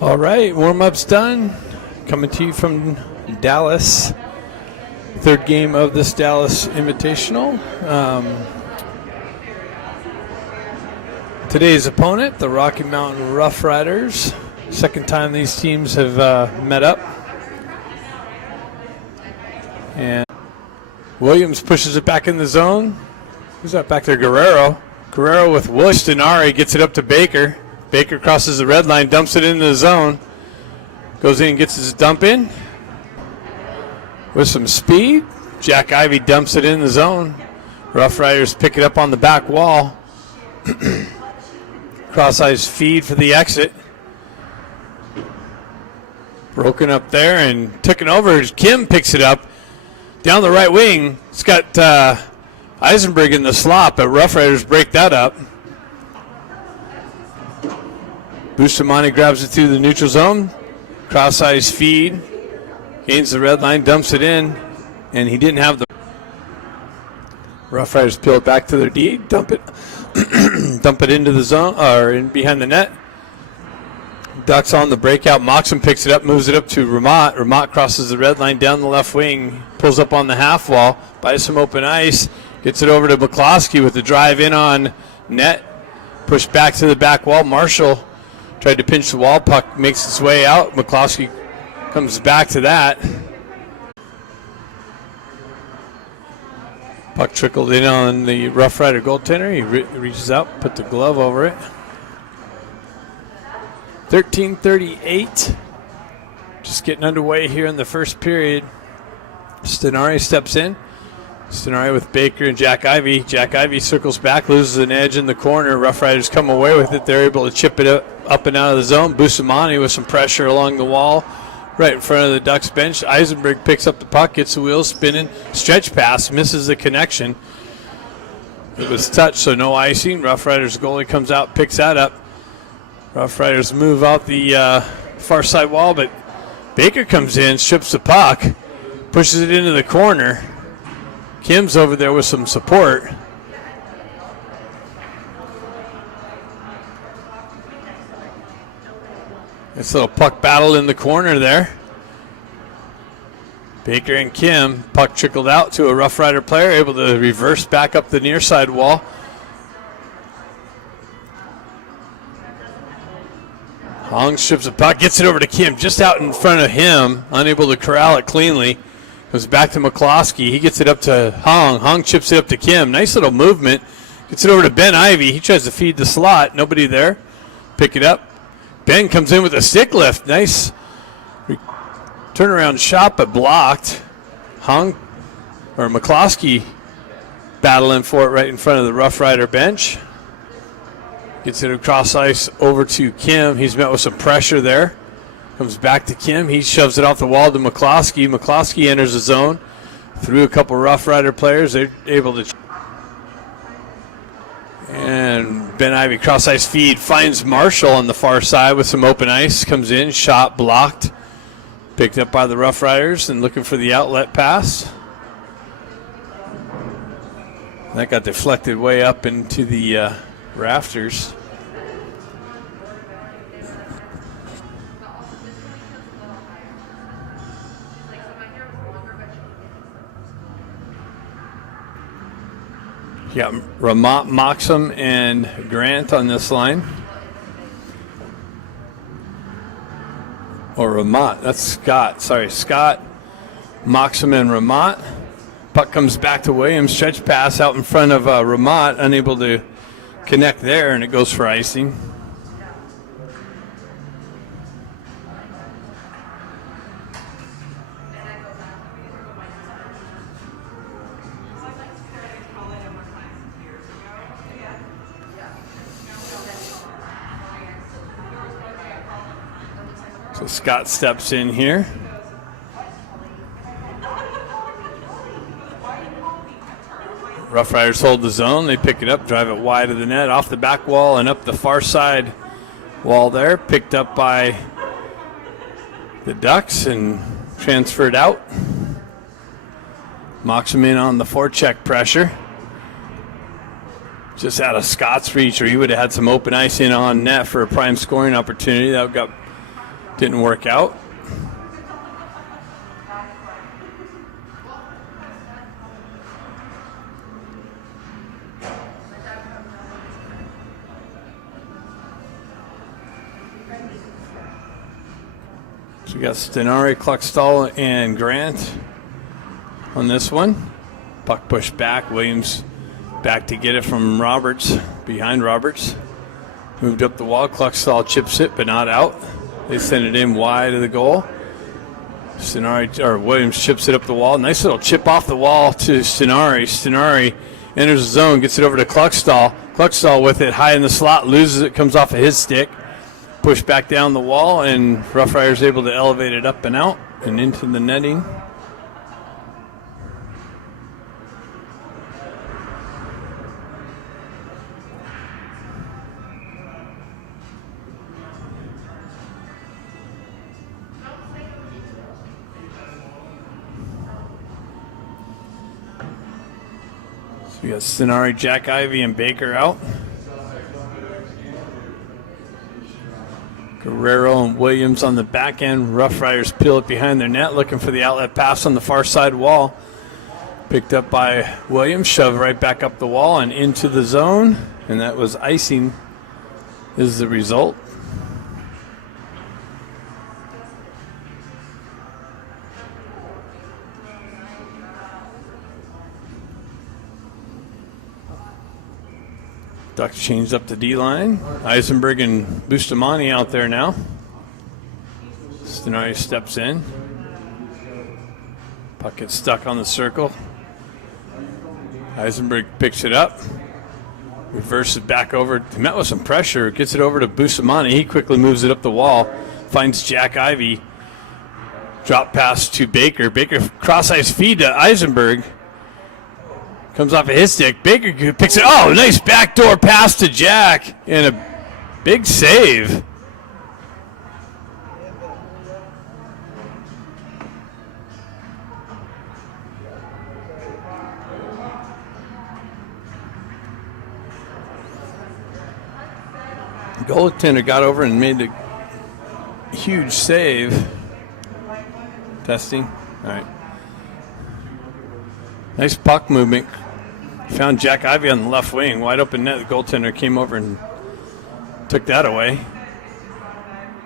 All right, warm-up's done. Coming to you from Dallas. Third game of this Dallas Invitational. Today's opponent, the Rocky Mountain Rough Riders. Second time these teams have met up. And Williams pushes it back in the zone. Who's that back there? Guerrero. Guerrero with Williams. Stenari gets it up to Baker. Baker crosses the red line, dumps it into the zone. Goes in and gets his dump in. With some speed, Jack Ivy dumps it in the zone. Rough Riders pick it up on the back wall. Cross-ice feed for the exit. Broken up there and taken over. Kim picks it up. Down the right wing, it's got Eisenberg in the slot, but Rough Riders break that up. Bustamante grabs it through the neutral zone. Cross-ice feed. Gains the red line, dumps it in, and he didn't have the... Rough Riders peel it back to their D, dump it dump it into the zone, or in behind the net. Ducks on the breakout. Moxham picks it up, moves it up to Ramat. Ramat crosses the red line down the left wing, pulls up on the half wall, buys some open ice, gets it over to McCloskey with the drive in on net. Pushed back to the back wall. Marshall tried to pinch the wall. Puck makes its way out. McCloskey comes back to that. Puck trickled in on the Rough Rider goaltender. He reaches out, put the glove over it. 13:38. Just getting underway here in the first period. Stenari steps in. Stenari with Baker and Jack Ivy. Jack Ivy circles back, loses an edge in the corner. Rough Riders come away with it. They're able to chip it up and out of the zone. Bustamante with some pressure along the wall, right in front of the Ducks bench. Eisenberg picks up the puck, gets the wheels spinning. Stretch pass, misses the connection. It was touched, so no icing. Rough Riders goalie comes out, picks that up. Rough Riders move out the far side wall, but Baker comes in, strips the puck, pushes it into the corner. Kim's over there with some support. This little puck battle in the corner there. Baker and Kim, puck trickled out to a Rough Rider player, able to reverse back up the near side wall. Hong strips the puck, gets it over to Kim, just out in front of him, unable to corral it cleanly. Goes back to McCloskey. He gets it up to Hong. Hong chips it up to Kim. Nice little movement. Gets it over to Ben Ivy. He tries to feed the slot. Nobody there. Pick it up. Ben comes in with a stick lift. Nice turnaround shot, but blocked. Hong or McCloskey battling for it right in front of the Rough Rider bench. Gets it across ice over to Kim. He's met with some pressure there. Comes back to Kim. He shoves it off the wall to McCloskey. McCloskey enters the zone. Through a couple Rough Rider players. They're able to... And Ben Ivy cross-ice feed. Finds Marshall on the far side with some open ice. Comes in. Shot blocked. Picked up by the Rough Riders and looking for the outlet pass. That got deflected way up into the rafters. Yeah, Ramat, Moxham, and Grant on this line. Or Ramat, that's Scott. Sorry, Scott, Moxham, and Ramat. Puck comes back to Williams. Stretch pass out in front of Ramat, unable to connect there, and it goes for icing. So Scott steps in here. Rough Riders hold the zone. They pick it up, drive it wide of the net, off the back wall and up the far side wall there. Picked up by the Ducks and transferred out. Moxham in on the forecheck pressure. Just out of Scott's reach, or he would have had some open ice in on net for a prime scoring opportunity. That got Didn't work out. So we got Stenari, Kluckstall, and Grant on this one. Puck pushed back. Williams back to get it from Roberts, behind Roberts. Moved up the wall. Kluckstall chips it, but not out. They send it in wide of the goal. Williams chips it up the wall. Nice little chip off the wall to Stenari. Stenari enters the zone, gets it over to Kluckstall. Kluckstall with it high in the slot, loses it, comes off of his stick. Pushed back down the wall, and Rough Riders able to elevate it up and out and into the netting. So we got Stenari, Jack Ivy, and Baker out. Guerrero and Williams on the back end. Rough Riders peel it behind their net, looking for the outlet pass on the far side wall. Picked up by Williams, shoved right back up the wall and into the zone, and that was icing is the result. Ducks changed up the D-line. Eisenberg and Bustamante out there now. Stenari steps in. Puck gets stuck on the circle. Eisenberg picks it up. Reverses back over. Met with some pressure. Gets it over to Bustamante. He quickly moves it up the wall. Finds Jack Ivy. Drop pass to Baker. Baker cross-ice feed to Eisenberg. Comes off of his stick. Baker picks it. Oh, nice backdoor pass to Jack. And a big save. Goaltender got over and made the huge save. Testing. All right. Nice puck movement. Found Jack Ivy on the left wing. Wide open net. The goaltender came over and took that away.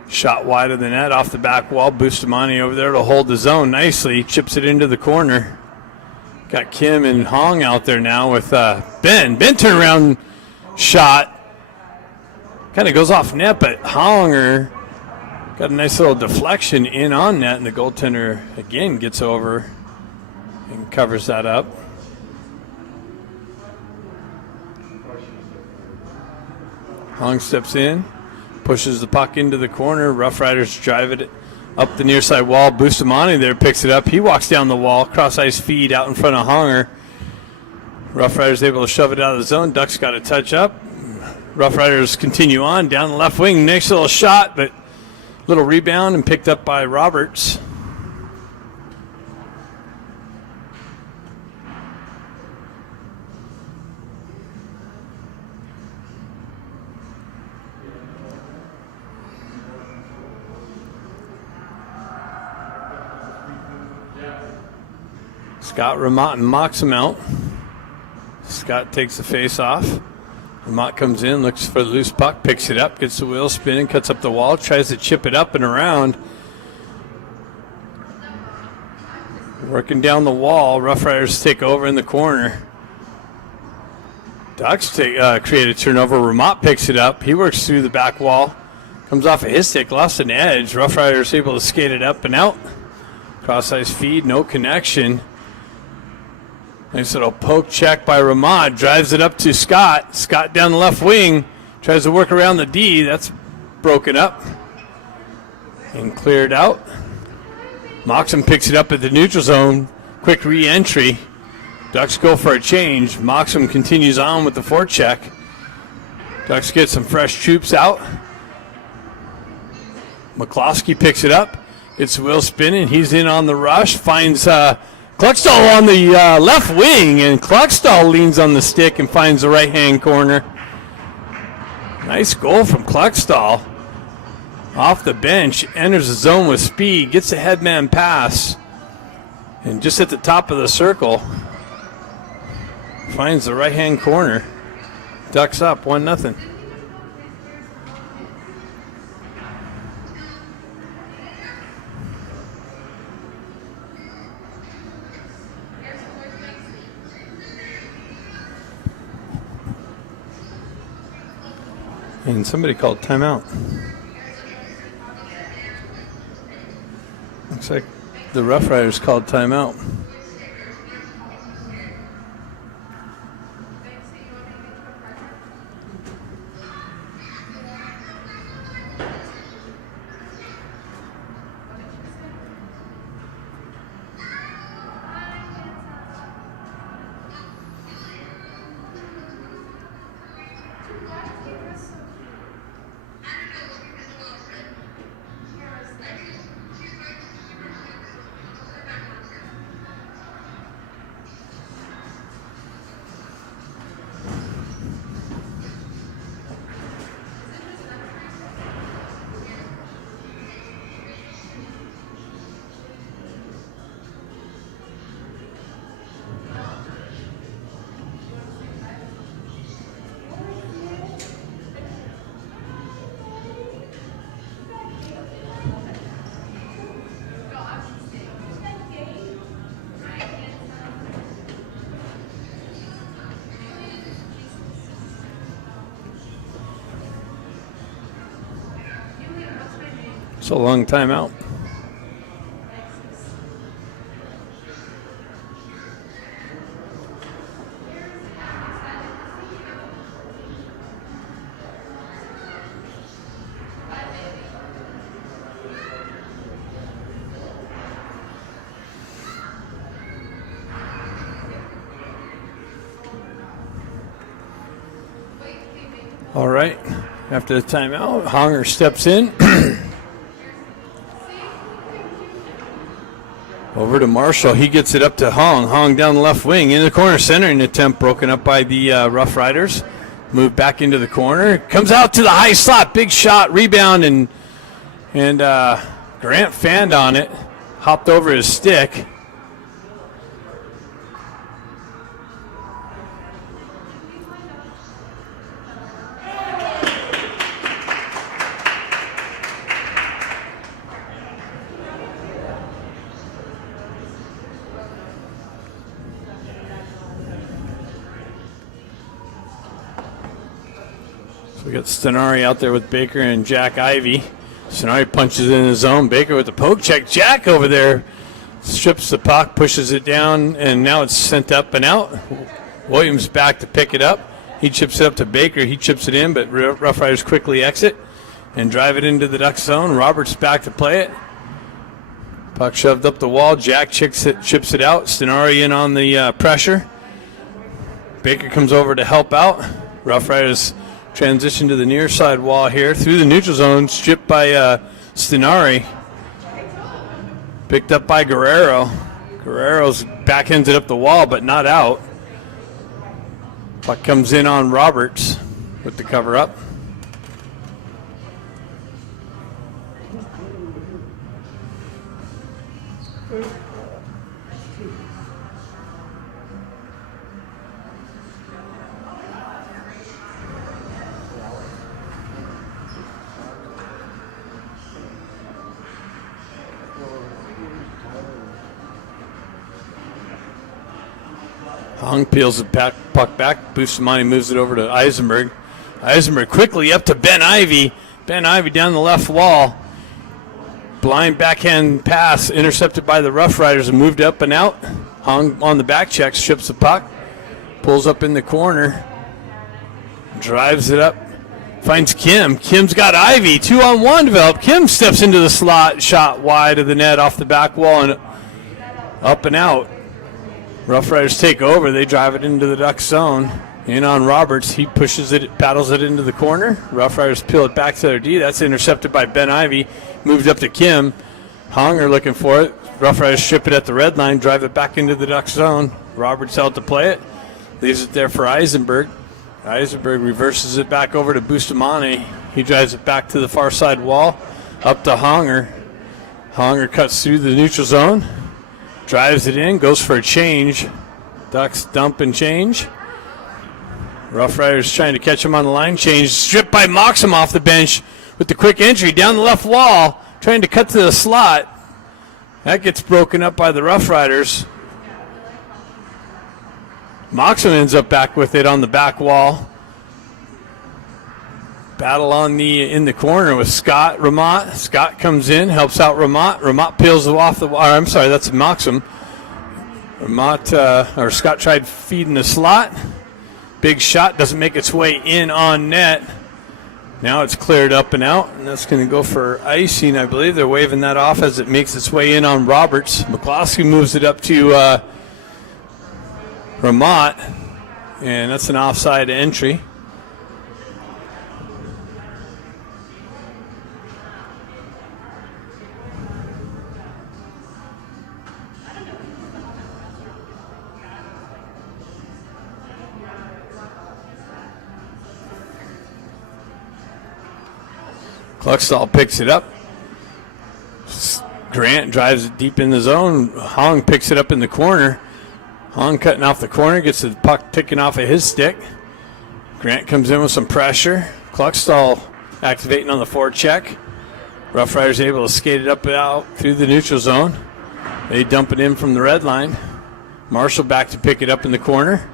Shot wide of the net off the back wall. Bustamante over there to hold the zone nicely. Chips it into the corner. Got Kim and Hong out there now with Ben. Ben turnaround shot. Kind of goes off net, but Honger got a nice little deflection in on net, and the goaltender again gets over and covers that up. Hong steps in, pushes the puck into the corner. Rough Riders drive it up the near side wall. Bustamante there picks it up. He walks down the wall, cross-ice feed out in front of Honger. Rough Riders able to shove it out of the zone. Ducks got a touch up. Rough Riders continue on down the left wing. Nice little shot, but little rebound and picked up by Roberts. Scott Ramott mocks him out. Scott takes the face off. Ramott comes in, looks for the loose puck, picks it up, gets the wheel spinning, cuts up the wall, tries to chip it up and around. Working down the wall, Rough Riders take over in the corner. Ducks create a turnover. Ramott picks it up. He works through the back wall. Comes off of his stick, lost an edge. Rough Riders able to skate it up and out. Cross-ice feed, no connection. Nice little poke check by Ramad. Drives it up to Scott. Scott down the left wing. Tries to work around the D. That's broken up and cleared out. Moxham picks it up at the neutral zone. Quick re-entry. Ducks go for a change. Moxham continues on with the forecheck. Ducks get some fresh troops out. McCloskey picks it up. Gets the wheel spinning. He's in on the rush. Finds Kluckstall on the left wing, and Kluckstall leans on the stick and finds the right-hand corner. Nice goal from Kluckstall. Off the bench, enters the zone with speed, gets a headman pass, and just at the top of the circle, finds the right-hand corner. Ducks up 1-0. And somebody called timeout. Looks like the Rough Riders called timeout. It's a long time out. All right, after the timeout, Honger steps in. Over to Marshall. He gets it up to Hong. Hong down the left wing. In the corner, centering attempt broken up by the Rough Riders. Move back into the corner. Comes out to the high slot. Big shot. Rebound. And Grant fanned on it. Hopped over his stick. We got Stenari out there with Baker and Jack Ivy. Stenari punches in his zone. Baker with the poke check. Jack over there strips the puck, pushes it down, and now it's sent up and out. Williams back to pick it up. He chips it up to Baker. He chips it in, but Rough Riders quickly exit and drive it into the Duck zone. Roberts back to play it. Puck shoved up the wall. Jack chips it out. Stenari in on the pressure. Baker comes over to help out. Rough Riders transition to the near side wall here through the neutral zone, stripped by Stenari. Picked up by Guerrero. Guerrero's backhands it up the wall, but not out. Puck comes in on Roberts with the cover up. Hong peels the puck back. Bustamante moves it over to Eisenberg. Eisenberg quickly up to Ben Ivy. Ben Ivy down the left wall. Blind backhand pass intercepted by the Rough Riders and moved up and out. Hong on the back check, strips the puck. Pulls up in the corner. Drives it up. Finds Kim. Kim's got Ivy. 2-on-1 developed. Kim steps into the slot. Shot wide of the net off the back wall and up and out. Rough Riders take over. They drive it into the Duck zone. In on Roberts. He pushes it, paddles it into the corner. Rough Riders peel it back to their D. That's intercepted by Ben Ivy. Moved up to Kim. Honger looking for it. Rough Riders strip it at the red line. Drive it back into the Duck zone. Roberts out to play it. Leaves it there for Eisenberg. Eisenberg reverses it back over to Bustamante. He drives it back to the far side wall. Up to Honger. Honger cuts through the neutral zone. Drives it in. Goes for a change. Ducks dump and change. Rough Riders trying to catch him on the line. Change. Stripped by Moxham off the bench with the quick entry down the left wall. Trying to cut to the slot. That gets broken up by the Rough Riders. Moxham ends up back with it on the back wall. Battle in the corner with Scott Ramat. Scott comes in, helps out Ramat. Ramat peels off the wall. I'm sorry, that's Moxham. Scott tried feeding the slot. Big shot, doesn't make its way in on net. Now it's cleared up and out, and that's going to go for icing, I believe. They're waving that off as it makes its way in on Roberts. McCloskey moves it up to Ramat, and that's an offside entry. Kluckstall picks it up. Grant drives it deep in the zone. Hong picks it up in the corner. Hong cutting off the corner, gets the puck taken off of his stick. Grant comes in with some pressure. Kluckstall activating on the forecheck. Rough Riders able to skate it up and out through the neutral zone. They dump it in from the red line. Marshall back to pick it up in the corner.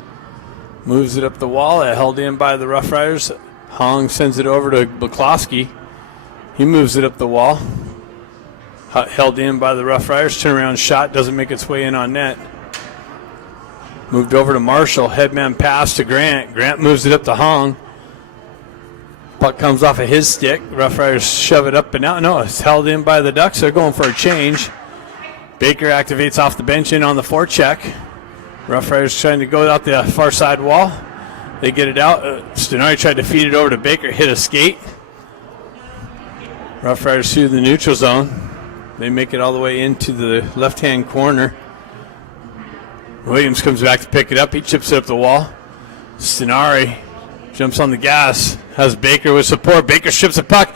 Moves it up the wall, held in by the Rough Riders. Hong sends it over to McCloskey. He moves it up the wall. Held in by the Rough Riders. Turnaround shot doesn't make its way in on net. Moved over to Marshall. Headman pass to Grant. Grant moves it up to Hong. Puck comes off of his stick. Rough Riders shove it up and out. No, it's held in by the Ducks. They're going for a change. Baker activates off the bench in on the forecheck. Rough Riders trying to go out the far side wall. They get it out. Stenari tried to feed it over to Baker. Hit a skate. Rough Riders through the neutral zone. They make it all the way into the left-hand corner. Williams comes back to pick it up. He chips it up the wall. Stenari jumps on the gas. Has Baker with support. Baker strips the puck.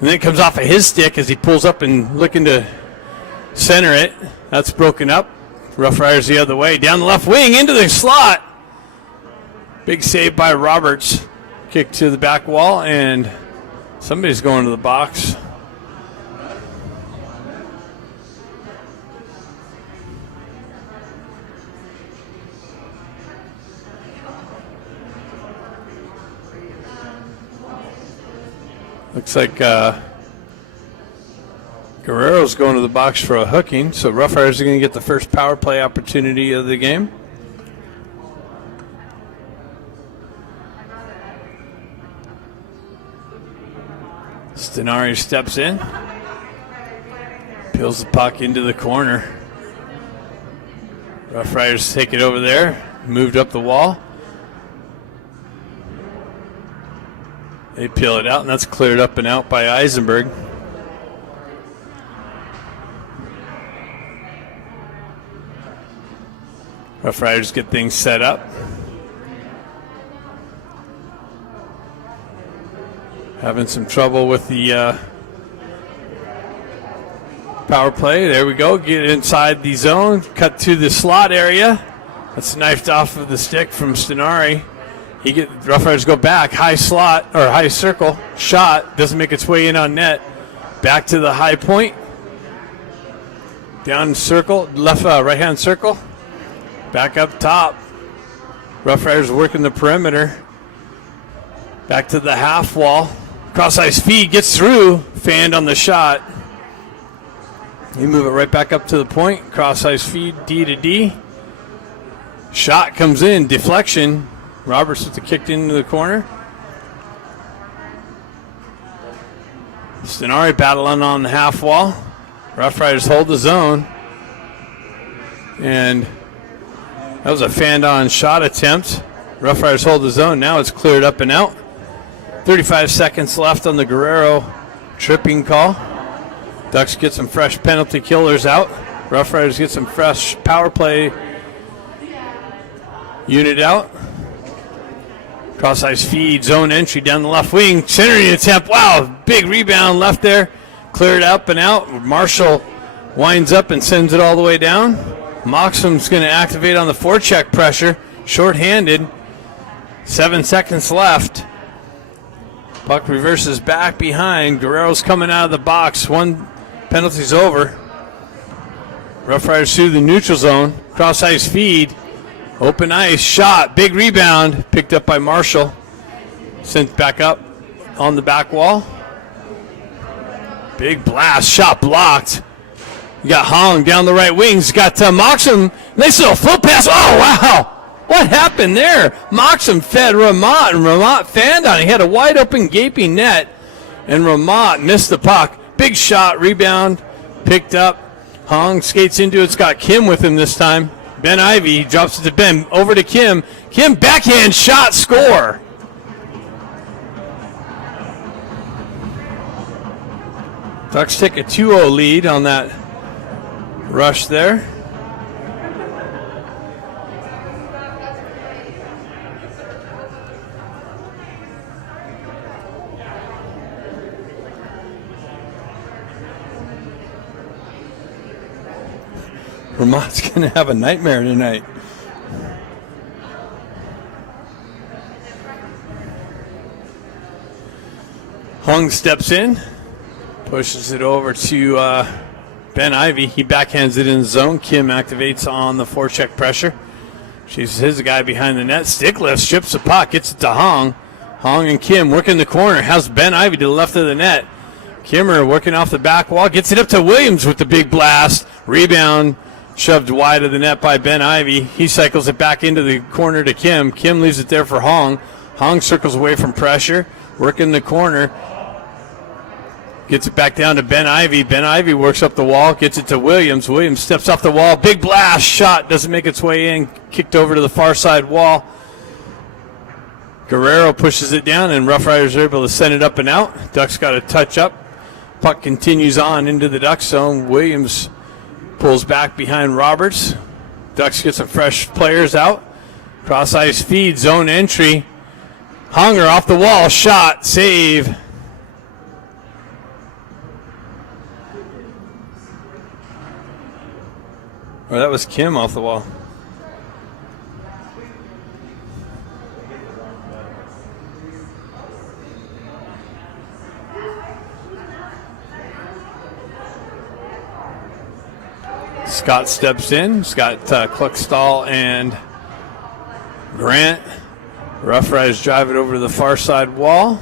And then it comes off of his stick as he pulls up and looking to center it. That's broken up. Rough Riders the other way. Down the left wing into the slot. Big save by Roberts. Kick to the back wall, and somebody's going to the box. Looks like Guerrero's going to the box for a hooking, so Rough Riders are going to get the first power play opportunity of the game. Stenari steps in, peels the puck into the corner. Rough Riders take it over there, moved up the wall. They peel it out, and that's cleared up and out by Eisenberg. Rough Riders get things set up. Having some trouble with the power play. There we go. Get inside the zone. Cut to the slot area. That's knifed off of the stick from Stenari. Rough Riders go back. High slot, or high circle. Shot. Doesn't make its way in on net. Back to the high point. Down circle. Left, right-hand circle. Back up top. Rough Riders working the perimeter. Back to the half wall. Cross-ice feed, gets through, fanned on the shot. You move it right back up to the point. Cross-ice feed, D to D. Shot comes in, deflection. Roberts with the kicked into the corner. Stenari battling on the half wall. Rough Riders hold the zone. And that was a fanned-on shot attempt. Rough Riders hold the zone. Now it's cleared up and out. 35 seconds left on the Guerrero tripping call. Ducks get some fresh penalty killers out. Rough Riders get some fresh power play unit out. Cross-ice feed, zone entry down the left wing. Centering attempt. Wow, big rebound left there. cleared up and out. Marshall winds up and sends it all the way down. Moxham's going to activate on the forecheck pressure. Short-handed. 7 seconds left. Puck reverses back behind. Guerrero's coming out of the box. One penalty's over. Rough Riders through the neutral zone. Cross-ice feed. Open ice. Shot. Big rebound. Picked up by Marshall. Sent back up on the back wall. Big blast. Shot blocked. You got Hong down the right wings. Got Moxham. Nice little foot pass. Oh, wow. What happened there? Moxham fed Ramat, and Ramat fanned on it. He had a wide open gaping net, and Ramat missed the puck. Big shot, rebound, picked up. Hong skates into it. It's got Kim with him this time. Ben Ivy drops it to Ben. Over to Kim. Kim backhand shot, score. Ducks take a 2-0 lead on that rush there. Vermont's going to have a nightmare tonight. Hung steps in, pushes it over to Ben Ivy. He backhands it in the zone. Kim activates on the forecheck pressure. She's his guy behind the net. Stick lift, strips the puck, gets it to Hong. Hong and Kim working the corner. Has Ben Ivy to the left of the net. Kimmer working off the back wall. Gets it up to Williams with the big blast. Rebound. Shoved wide of the net by Ben Ivy. He cycles it back into the corner to Kim. Kim leaves it there for Hong. Hong circles away from pressure. Working the corner. Gets it back down to Ben Ivy. Ben Ivy works up the wall. Gets it to Williams. Williams steps off the wall. Big blast. Shot. Doesn't make its way in. Kicked over to the far side wall. Guerrero pushes it down, and Rough Riders are able to send it up and out. Ducks got a touch up. Puck continues on into the Duck zone. Williams pulls back behind Roberts. Ducks get some fresh players out. Cross ice feed, zone entry. Hunger off the wall, shot, save. Oh, that was Kim off the wall. Scott steps in. He's got Kluckstall and Grant. Rough Riders drive it over to the far side wall.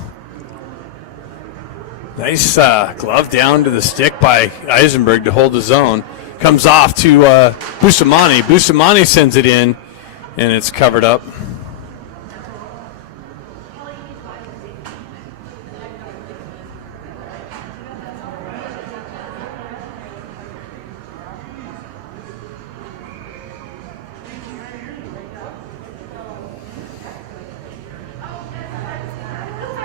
Nice glove down to the stick by Eisenberg to hold the zone. Comes off to Bustamante. Bustamante sends it in, and it's covered up.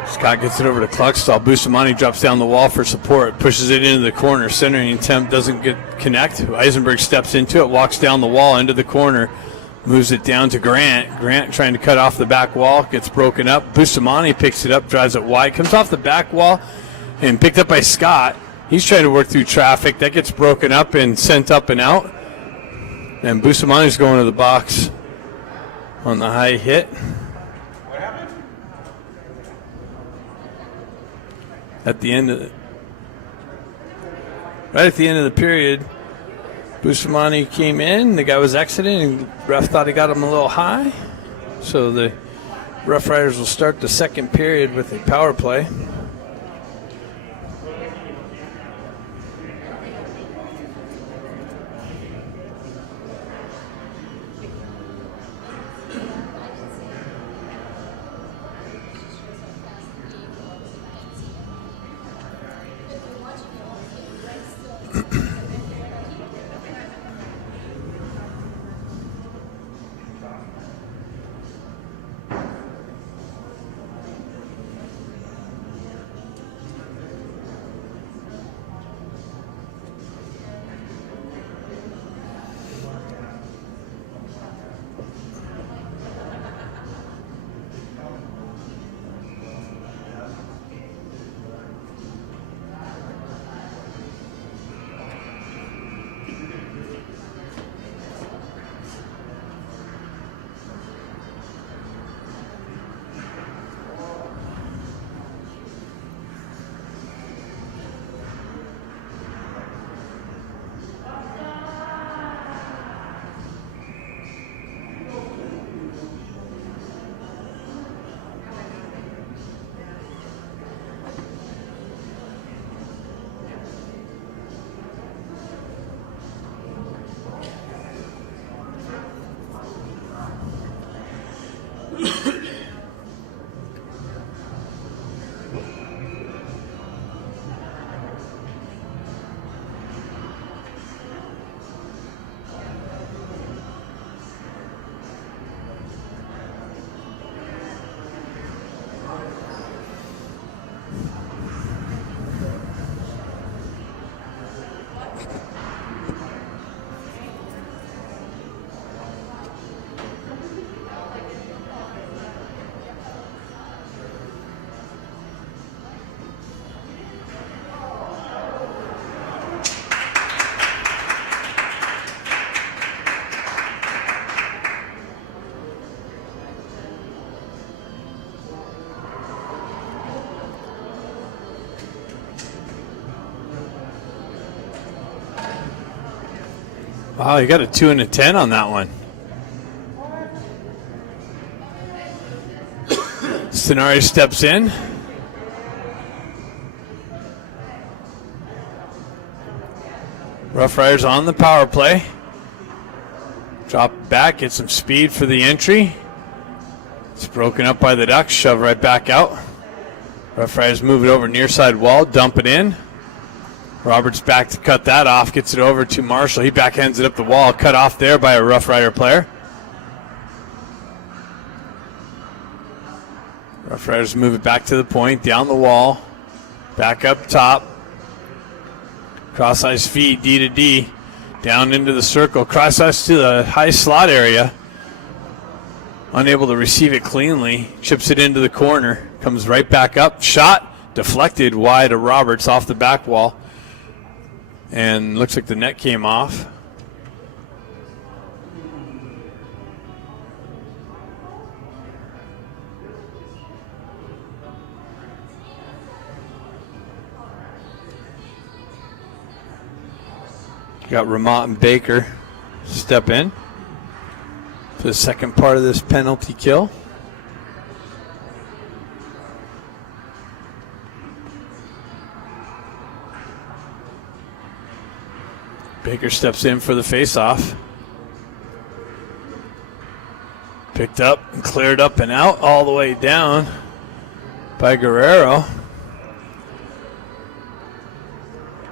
Scott gets it over to Kluckstall. Bustamante drops down the wall for support, pushes it into the corner. Centering attempt doesn't connect. Eisenberg steps into it, walks down the wall into the corner, moves it down to Grant. Grant trying to cut off the back wall, gets broken up. Bustamante picks it up, drives it wide, comes off the back wall, and picked up by Scott. He's trying to work through traffic. That gets broken up and sent up and out. And Bustamante's going to the box on the high hit. At the end of the, right at the end of the period, Bustamante came in. The guy was exiting, and the ref thought he got him a little high. So the Rough Riders will start the second period with a power play. Wow, you got a 2 and a 10 on that one. Stenari steps in. Rough Riders on the power play. Drop back, get some speed for the entry. It's broken up by the Ducks, shove right back out. Rough Riders move it over near side wall, dump it in. Roberts back to cut that off, gets it over to Marshall. He backhands it up the wall, cut off there by a Rough Rider player. Rough Riders move it back to the point, down the wall, back up top. Cross-ice feed, D to D, down into the circle. Cross-ice to the high slot area. Unable to receive it cleanly. Chips it into the corner. Comes right back up. Shot deflected wide of Roberts off the back wall. And looks like the net came off. Got Ramont and Baker step in for the second part of this penalty kill. Baker steps in for the faceoff. Picked up and cleared up and out all the way down by Guerrero.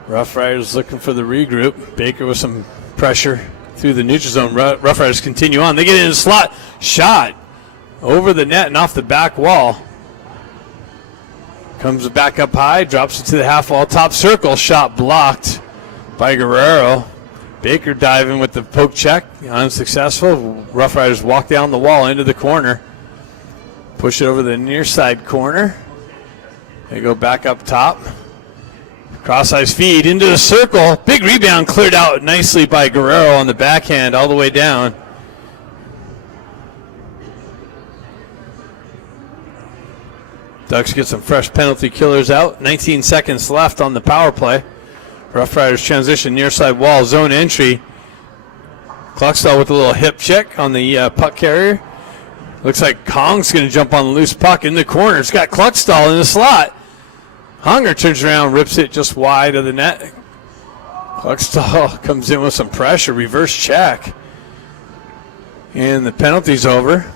Rough Riders looking for the regroup. Baker with some pressure through the neutral zone. Rough Riders continue on. They get in the slot. Shot over the net and off the back wall. Comes back up high, drops it to the half wall. Top circle, shot blocked by Guerrero. Baker diving with the poke check. Unsuccessful. Rough Riders walk down the wall into the corner. Push it over the near side corner. They go back up top. Cross-ice feed into the circle. Big rebound cleared out nicely by Guerrero on the backhand all the way down. Ducks get some fresh penalty killers out. 19 seconds left on the power play. Rough Riders transition near side wall, zone entry. Cluckstall with a little hip check on the puck carrier. Looks like Hong's going to jump on the loose puck in the corner. It's got Cluckstall in the slot. Honger turns around, rips it just wide of the net. Cluckstall comes in with some pressure, reverse check. And the penalty's over.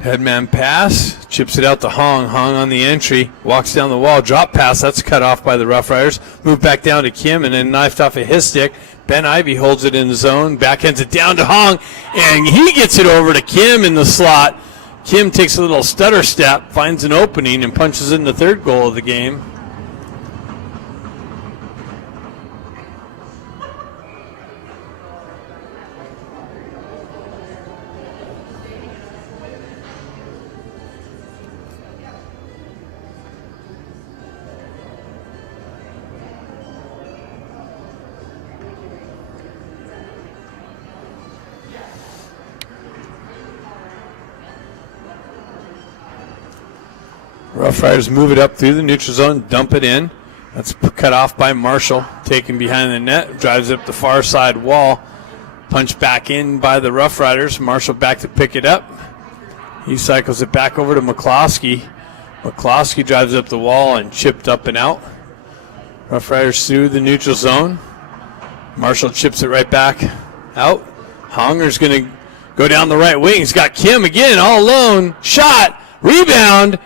Headman pass, chips it out to Hong. Hong on the entry, walks down the wall, drop pass, that's cut off by the Rough Riders. Move back down to Kim and then knifed off of his stick. Ben Ivy holds it in the zone, backhands it down to Hong, and he gets it over to Kim in the slot. Kim takes a little stutter step, finds an opening, and punches in the third goal of the game. Rough Riders move it up through the neutral zone, dump it in. That's cut off by Marshall, taken behind the net, drives up the far side wall. Punch back in by the Rough Riders. Marshall back to pick it up. He cycles it back over to McCloskey. McCloskey drives up the wall and chipped up and out. Rough Riders through the neutral zone. Marshall chips it right back out. Honger's going to go down the right wing. He's got Kim again all alone. Shot, rebound.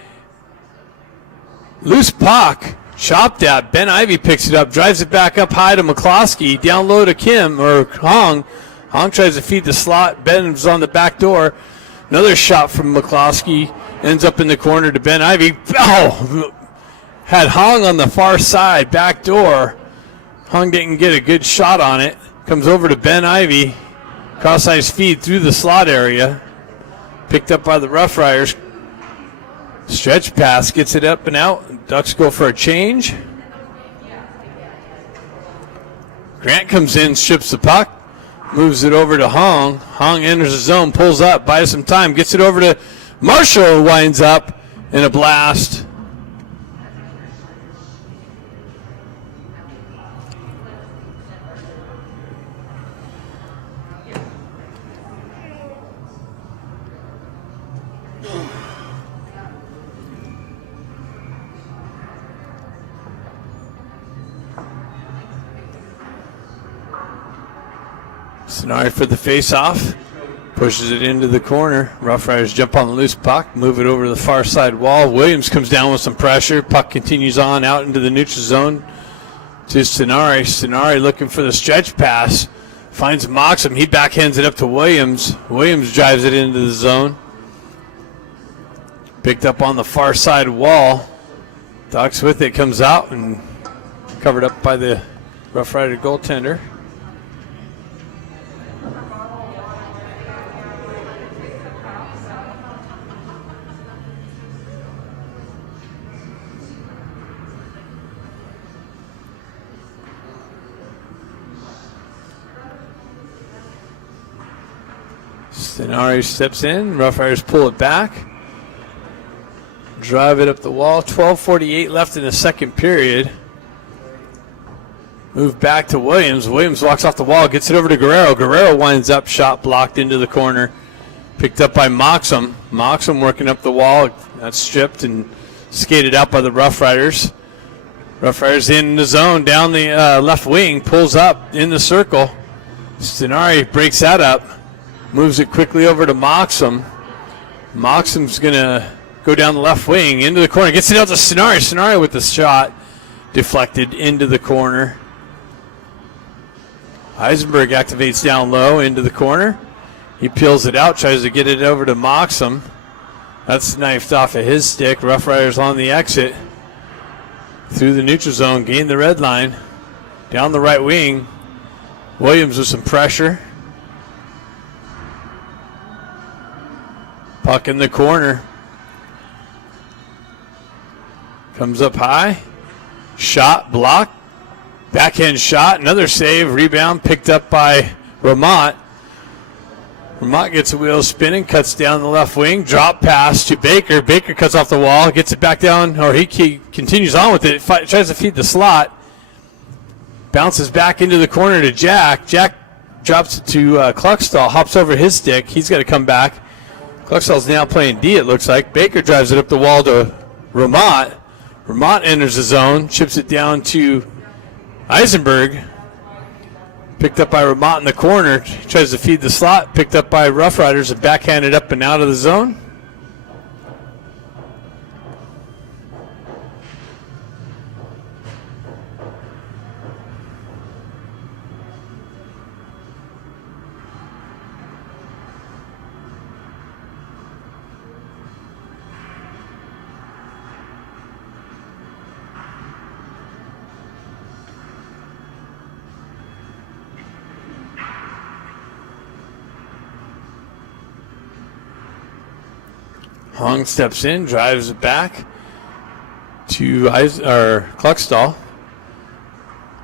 Loose puck, chopped at. Ben Ivy picks it up, drives it back up high to McCloskey, down low to Kim, or Hong. Hong tries to feed the slot. Ben's on the back door. Another shot from McCloskey, ends up in the corner to Ben Ivy. Oh, had Hong on the far side, back door. Hong didn't get a good shot on it. Comes over to Ben Ivy. Cross-ice feed through the slot area. Picked up by the Rough Riders. Stretch pass, gets it up and out. Ducks go for a change. Grant comes in, strips the puck, moves it over to Hong. Hong enters the zone, pulls up, buys some time, gets it over to Marshall, winds up in a blast. Stenari for the face-off. Pushes it into the corner. Rough Riders jump on the loose puck, move it over to the far side wall. Williams comes down with some pressure. Puck continues on out into the neutral zone to Stenari. Stenari looking for the stretch pass. Finds Moxham. He backhands it up to Williams. Williams drives it into the zone. Picked up on the far side wall. Ducks with it, comes out and covered up by the Rough Rider goaltender. Stenari steps in. Rough Riders pull it back. Drive it up the wall. 12:48 left in the second period. Move back to Williams. Williams walks off the wall, gets it over to Guerrero. Guerrero winds up, shot blocked into the corner. Picked up by Moxham. Moxham working up the wall. That's stripped and skated out by the Rough Riders. Rough Riders in the zone, down the left wing, pulls up in the circle. Stenari breaks that up. Moves it quickly over to Moxham. Moxham's going to go down the left wing into the corner. Gets it out to Stenari. Stenari with the shot. Deflected into the corner. Eisenberg activates down low into the corner. He peels it out, tries to get it over to Moxham. That's knifed off of his stick. Rough Riders on the exit. Through the neutral zone. Gain the red line. Down the right wing. Williams with some pressure. Puck in the corner. Comes up high. Shot, blocked. Backhand shot, another save. Rebound picked up by Ramont. Ramont gets the wheels spinning, cuts down the left wing. Drop pass to Baker. Baker cuts off the wall, gets it back down, or he continues on with it. Tries to feed the slot. Bounces back into the corner to Jack. Jack drops it to Kluckstall, hops over his stick. He's got to come back. Kluckstall's now playing D, it looks like. Baker drives it up the wall to Ramont. Ramont enters the zone, chips it down to Eisenberg. Picked up by Ramont in the corner. Tries to feed the slot. Picked up by Rough Riders and backhanded up and out of the zone. Hong steps in, drives it back to Kluckstall.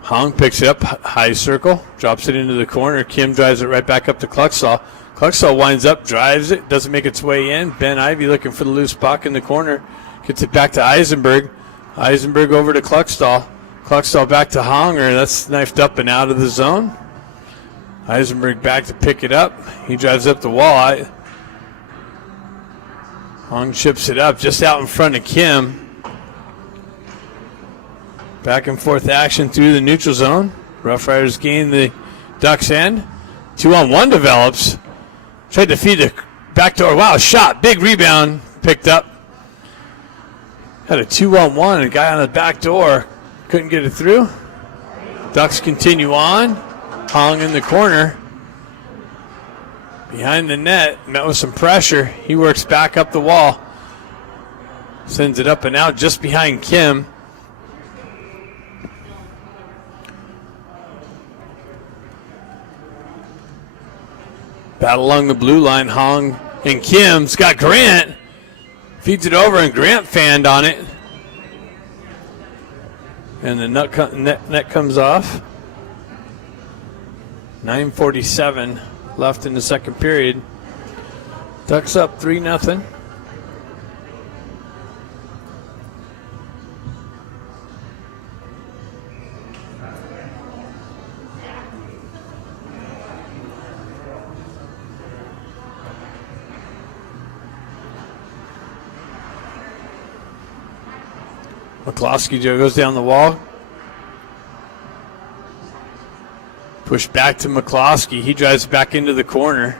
Hong picks it up, high circle, drops it into the corner. Kim drives it right back up to Kluckstall. Kluckstall winds up, drives it, doesn't make its way in. Ben Ivy looking for the loose puck in the corner. Gets it back to Eisenberg. Eisenberg over to Kluckstall. Kluckstall back to Honger. That's knifed up and out of the zone. Eisenberg back to pick it up. He drives up the wall. Hong chips it up just out in front of Kim. Back and forth action through the neutral zone. Rough Riders gain the Ducks end. 2-on-1 develops. Tried to feed the backdoor. Wow, shot. Big rebound. Picked up. Had a 2-on-1. A guy on the back door. Couldn't get it through. Ducks continue on. Hong in the corner. Behind the net, met with some pressure. He works back up the wall. Sends it up and out just behind Kim. Battle along the blue line. Hong and Kim's got Grant. Feeds it over and Grant fanned on it. And the net comes off. 9:47 left in the second period. Ducks up 3-0. McCloskey goes down the wall. Push back to McCloskey. He drives back into the corner.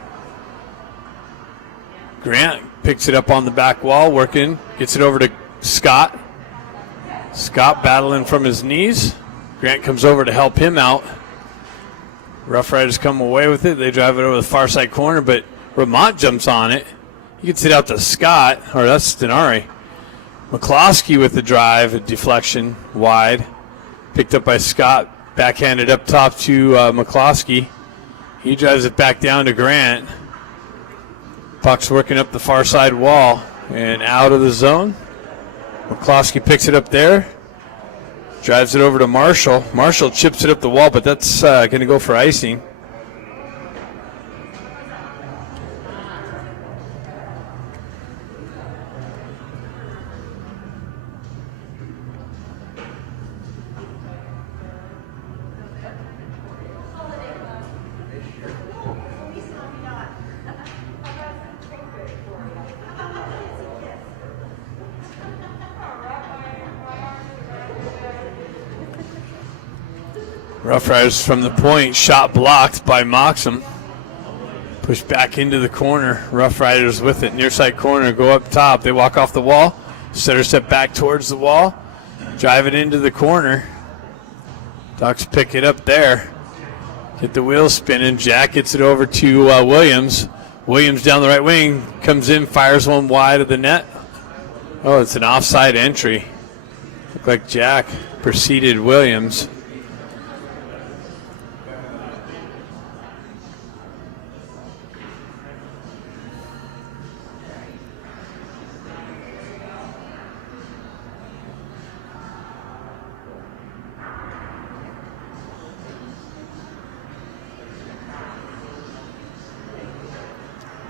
Grant picks it up on the back wall, working, gets it over to Scott. Scott battling from his knees. Grant comes over to help him out. Rough Riders come away with it. They drive it over the far side corner, but Ramont jumps on it. He gets it out to Scott, or that's Stenari. McCloskey with the drive, a deflection wide. Picked up by Scott, backhanded up top to McCloskey. He drives it back down to Grant. Puck's working up the far side wall and out of the zone. McCloskey picks it up there. Drives it over to Marshall. Marshall chips it up the wall, but that's going to go for icing. Rough Riders from the point, shot blocked by Moxham. Push back into the corner. Rough Riders with it, near side corner, go up top. They walk off the wall. Setter step back towards the wall. Drive it into the corner. Ducks pick it up there. Get the wheels spinning. Jack gets it over to Williams. Williams down the right wing, comes in, fires one wide of the net. Oh, it's an offside entry. Looked like Jack preceded Williams.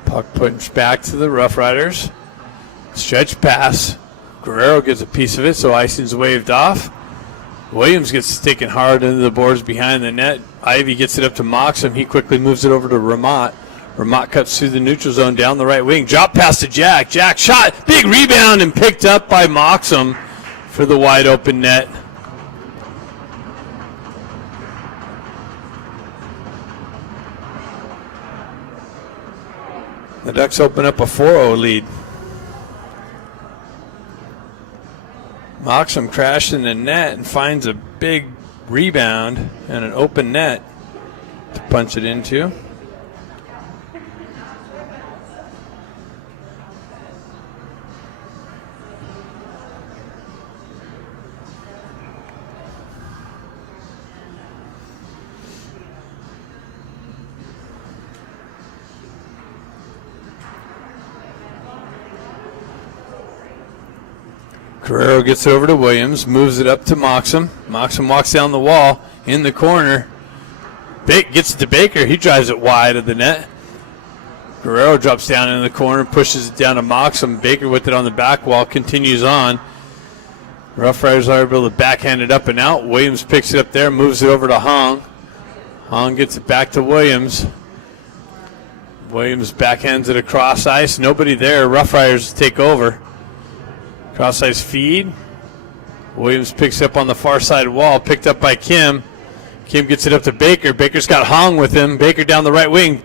Puck pushed back to the Rough Riders. Stretch pass. Guerrero gets a piece of it, so icing's waved off. Williams gets sticking hard into the boards behind the net. Ivy gets it up to Moxham. He quickly moves it over to Ramont. Ramont cuts through the neutral zone down the right wing. Drop pass to Jack. Jack shot. Big rebound and picked up by Moxham for the wide open net. The Ducks open up a 4-0 lead. Moxham crashed in the net and finds a big rebound and an open net to punch it into. Guerrero gets it over to Williams, moves it up to Moxham. Moxham walks down the wall in the corner. Gets it to Baker. He drives it wide of the net. Guerrero drops down in the corner, pushes it down to Moxham. Baker with it on the back wall, continues on. Rough Riders are able to backhand it up and out. Williams picks it up there, moves it over to Hong. Hong gets it back to Williams. Williams backhands it across ice. Nobody there. Rough Riders take over. Cross ice feed. Williams picks it up on the far side wall, picked up by Kim. Kim gets it up to Baker. Baker's got Hong with him. Baker down the right wing.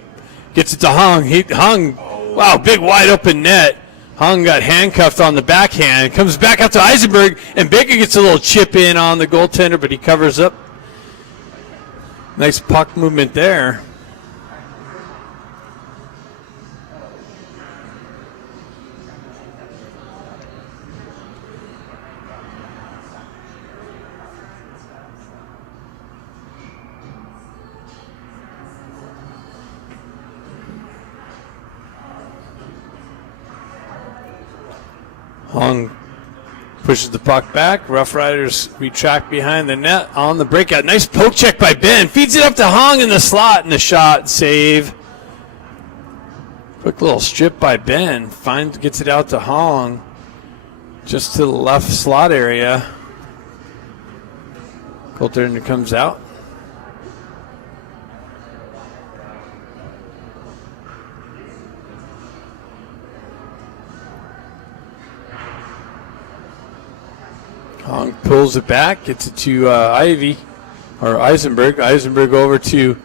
Gets it to Hong. Hong, wow, big wide open net. Hong got handcuffed on the backhand. Comes back out to Eisenberg, and Baker gets a little chip in on the goaltender, but he covers up. Nice puck movement there. Hong pushes the puck back. Rough Riders retract behind the net on the breakout. Nice poke check by Ben. Feeds it up to Hong in the slot, and the shot save. Quick little strip by Ben. Gets it out to Hong just to the left slot area. Goaltender comes out. Hong pulls it back, gets it to Ivy, or Eisenberg. Eisenberg over to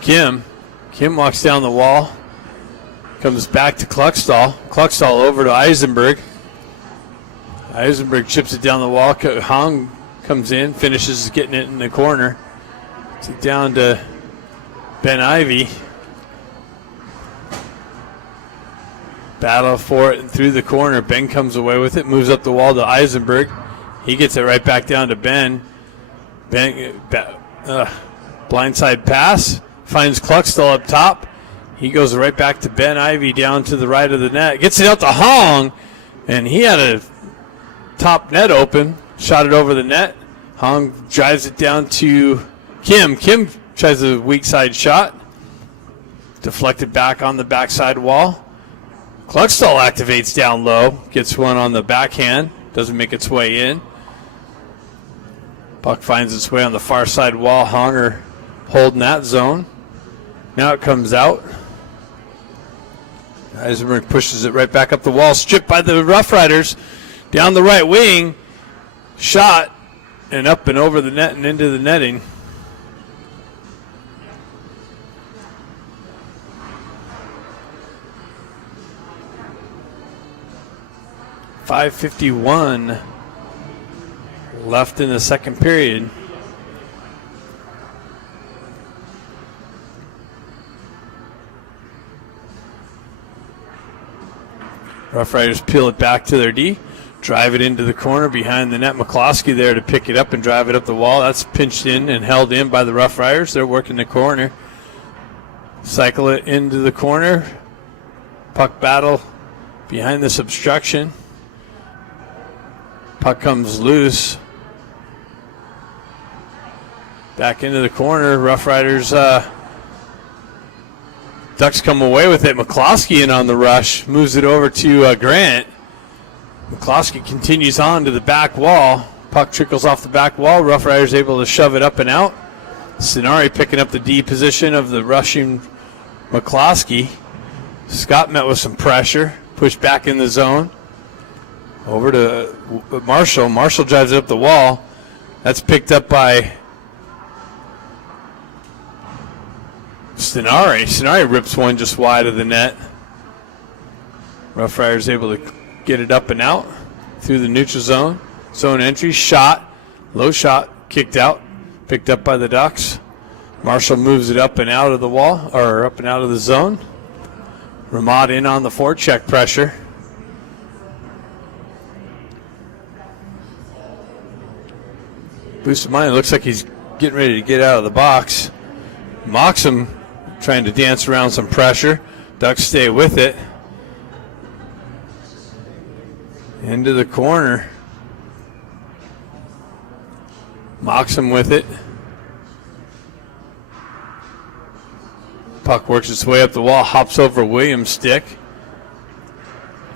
Kim. Kim walks down the wall. Comes back to Kluckstall. Kluckstall over to Eisenberg. Eisenberg chips it down the wall. Hong comes in, finishes getting it in the corner. It's down to Ben Ivy. Battle for it and through the corner. Ben comes away with it, moves up the wall to Eisenberg. He gets it right back down to Ben. Ben, blindside pass, finds Kluckstall up top. He goes right back to Ben Ivy down to the right of the net. Gets it out to Hong, and he had a top net open. Shot it over the net. Hong drives it down to Kim. Kim tries a weak side shot. Deflected back on the backside wall. Kluckstall activates down low. Gets one on the backhand. Doesn't make its way in. Puck finds its way on the far side wall. Honger holding that zone. Now it comes out. Eisenberg pushes it right back up the wall. Stripped by the Rough Riders. Down the right wing. Shot. And up and over the net and into the netting. .551 left in the second period. Rough Riders peel it back to their D. Drive it into the corner behind the net. McCloskey there to pick it up and drive it up the wall. That's pinched in and held in by the Rough Riders. They're working the corner. Cycle it into the corner. Puck battle behind this obstruction. Puck comes loose. Back into the corner. Rough Riders. Ducks come away with it. McCloskey in on the rush. Moves it over to Grant. McCloskey continues on to the back wall. Puck trickles off the back wall. Rough Riders able to shove it up and out. Stenari picking up the D position of the rushing McCloskey. Scott met with some pressure. Pushed back in the zone. Over to Marshall. Marshall drives it up the wall. That's picked up by Stenari. Stenari rips one just wide of the net. Rough Riders able to get it up and out through the neutral zone. Zone entry, shot, low shot, kicked out, picked up by the Ducks. Marshall moves it up and out of the wall, or up and out of the zone. Ramad in on the forecheck pressure. Bustamante looks like he's getting ready to get out of the box. Moxham trying to dance around some pressure. Ducks stay with it. Into the corner. Moxham with it. Puck works its way up the wall, hops over Williams' stick.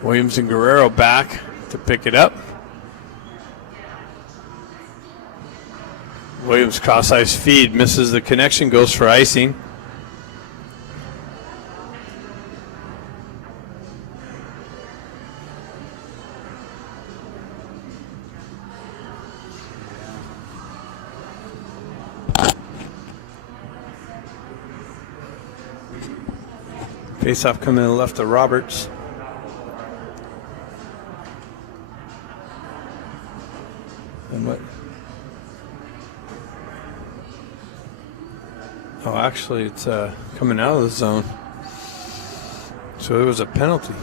Williams and Guerrero back to pick it up. Williams cross-ice feed, misses the connection, goes for icing. Face-off coming in left to Roberts. And what? Oh, actually, it's coming out of the zone. So it was a penalty.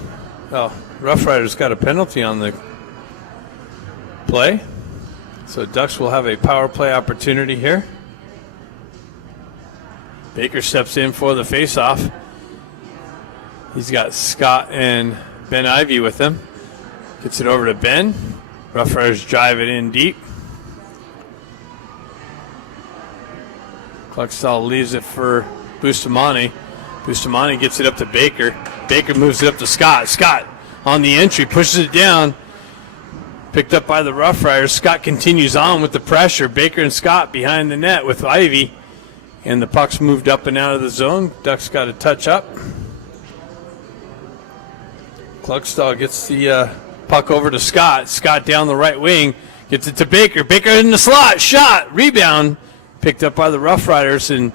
Oh, Rough Riders got a penalty on the play. So Ducks will have a power play opportunity here. Baker steps in for the face-off. He's got Scott and Ben Ivy with him. Gets it over to Ben. Rough Riders drive it in deep. Kluckstall leaves it for Bustamante. Bustamante gets it up to Baker. Baker moves it up to Scott. Scott on the entry, pushes it down. Picked up by the Rough Riders. Scott continues on with the pressure. Baker and Scott behind the net with Ivy. And the puck's moved up and out of the zone. Ducks got a touch up. Kluckstall gets the puck over to Scott. Scott down the right wing. Gets it to Baker. Baker in the slot. Shot. Rebound. Picked up by the Rough Riders. And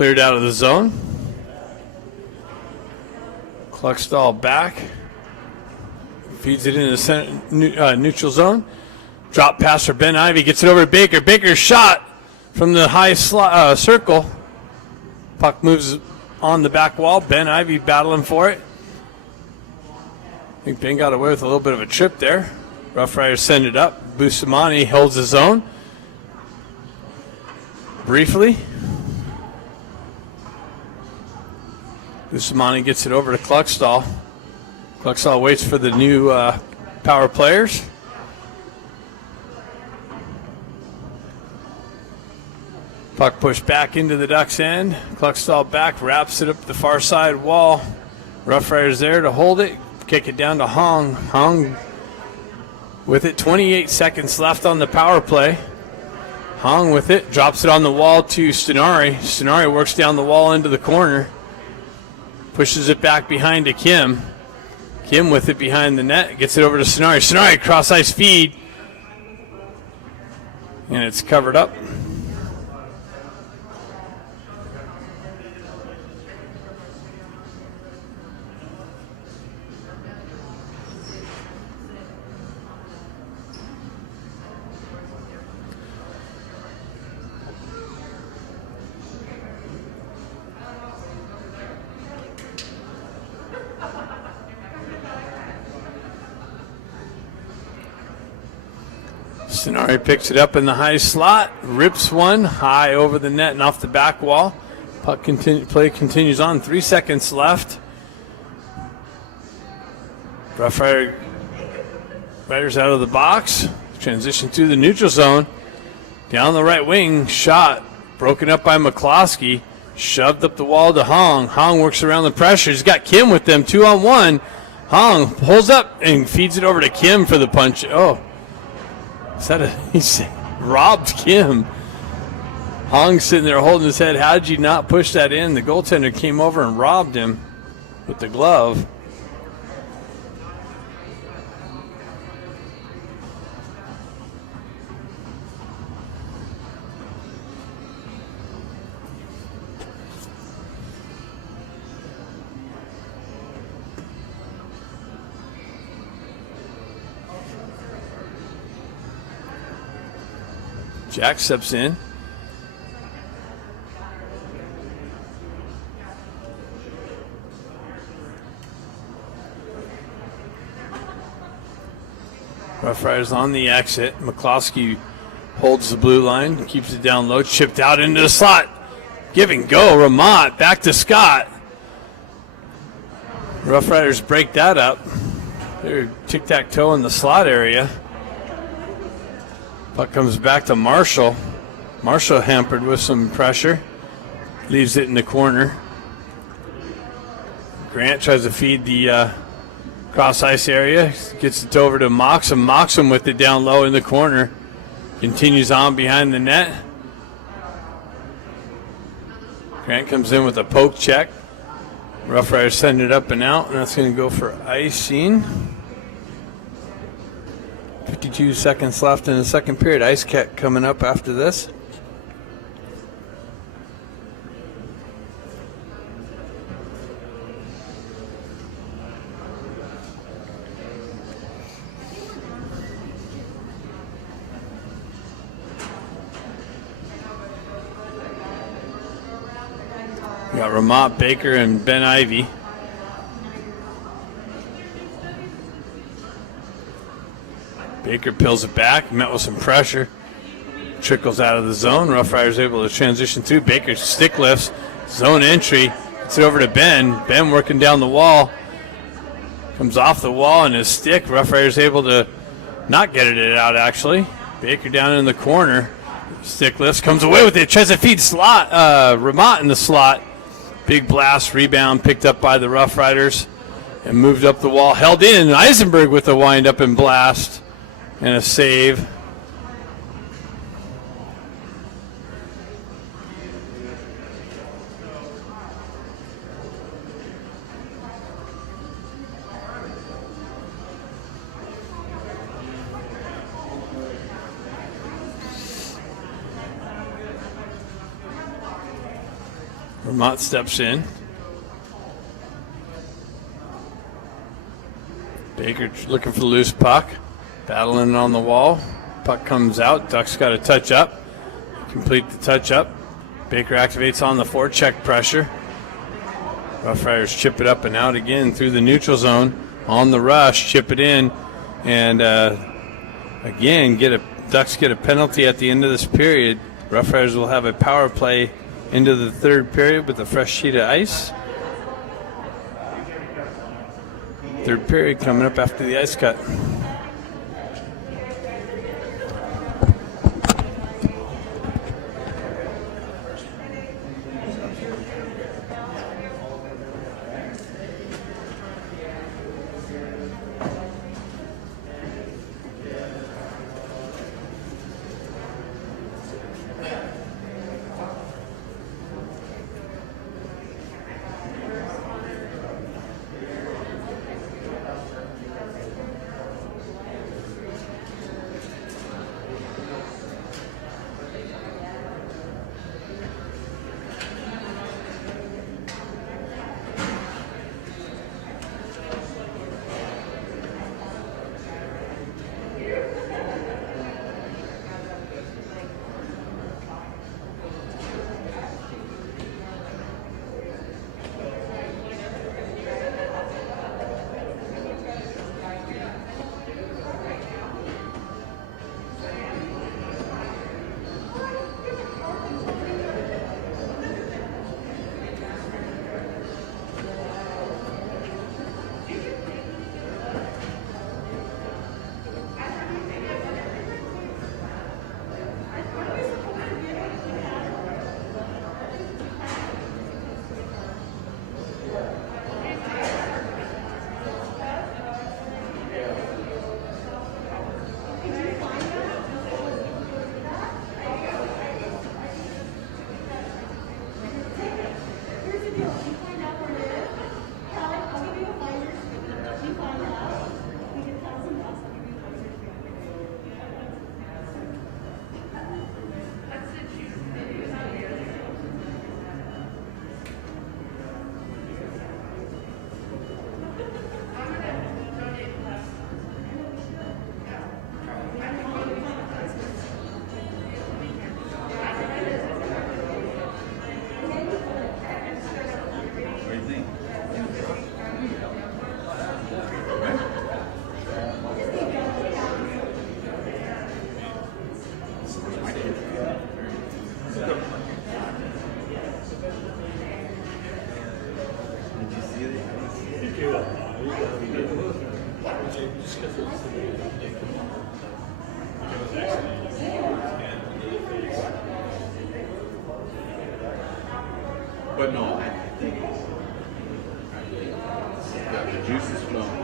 cleared out of the zone. Kluckstall back. Feeds it into the center, neutral zone. Drop pass for Ben Ivy. Gets it over to Baker. Baker's shot from the high circle. Puck moves on the back wall. Ben Ivy battling for it. I think Ben got away with a little bit of a trip there. Rough Riders send it up. Bustamante holds his own. Briefly. Bustamante gets it over to Kluckstall. Kluckstall waits for the new power players. Puck pushed back into the Ducks' end. Kluckstall back, wraps it up the far side wall. Rough Riders there to hold it. Kick it down to Hong. Hong with it. 28 seconds left on the power play. Hong with it. Drops it on the wall to Stenari. Stenari works down the wall into the corner. Pushes it back behind to Kim. Kim with it behind the net. Gets it over to Stenari. Stenari cross ice feed. And it's covered up. Stenari picks it up in the high slot, rips one high over the net and off the back wall. Puck play continues on. 3 seconds left. Rough Riders out of the box. Transition through the neutral zone. Down the right wing, shot broken up by McCloskey. Shoved up the wall to Hong. Hong works around the pressure. He's got Kim with them, 2-on-1. Hong pulls up and feeds it over to Kim for the punch. Oh. He's robbed Kim. Hong's sitting there holding his head. How did you not push that in? The goaltender came over and robbed him with the glove. Jack steps in. Rough Riders on the exit. McCloskey holds the blue line, keeps it down low, chipped out into the slot. Give and go. Ramat back to Scott. Rough Riders break that up. They're tic-tac-toe in the slot area. Puck comes back to Marshall. Marshall hampered with some pressure. Leaves it in the corner. Grant tries to feed the cross ice area. Gets it over to Moxham. Moxham with it down low in the corner. Continues on behind the net. Grant comes in with a poke check. Rough Riders send it up and out, and that's going to go for icing. 52 seconds left in the second period. Ice Cat coming up after this. We got Ramat, Baker, and Ben Ivy. Baker peels it back, met with some pressure. Trickles out of the zone. Rough Riders able to transition through. Baker stick lifts. Zone entry. Gets it over to Ben. Ben working down the wall. Comes off the wall and his stick. Rough Riders able to not get it out, actually. Baker down in the corner. Stick lifts. Comes away with it. Tries to feed Ramat in the slot. Big blast. Rebound picked up by the Rough Riders. And moved up the wall. Held in. Eisenberg with the wind up and blast. And a save. Vermont steps in. Baker looking for the loose puck. Battling on the wall. Puck comes out. Ducks got a touch up. Complete the touch up. Baker activates on the forecheck pressure. Rough Riders chip it up and out again through the neutral zone. On the rush, chip it in. And again, Ducks get a penalty at the end of this period. Rough Riders will have a power play into the third period with a fresh sheet of ice. Third period coming up after the ice cut. But no, I think the juice is flowing.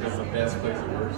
That's the best place it works.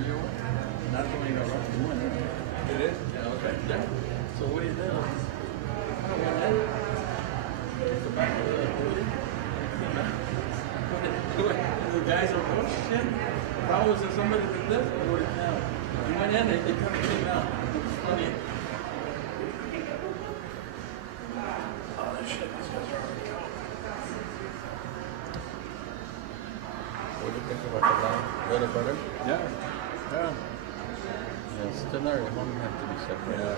Where you went? Not going to rough. You went in. It is? Yeah, okay. Yeah. So what do you do? I went in. It's the back of the building. The guys are, oh shit. If I was somebody that did this, I would have come. You went in and they kind of came out. It's funny. Oh, shit. These guys are already gone. What do you think about the line? Better, better? Yeah. Yeah. Yeah, Stenari and home have to be separate. Yeah.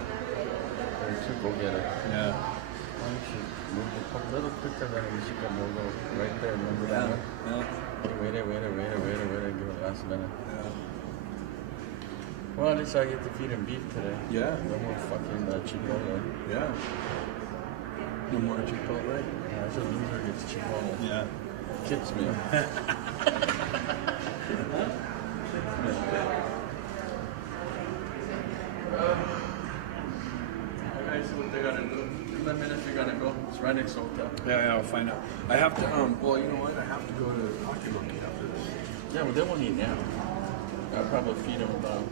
They're two go-getter. Yeah. Why don't you move it a little quicker than we should go right there, remember that one? Yeah. Wait it, give it last minute. Yeah. Well, at least I get to feed him beef today. Yeah. No more fucking Chipotle. Yeah. No more Chipotle. Yeah, as a loser gets Chipotle. Yeah. Kids me. Okay, so what they gotta do? In the minute you're gonna go. It's right next hotel. Yeah, I'll find out. I have to, well, you know what? I have to go to Hockey Monkey after this. Yeah, but they won't eat now. I'll probably feed them about.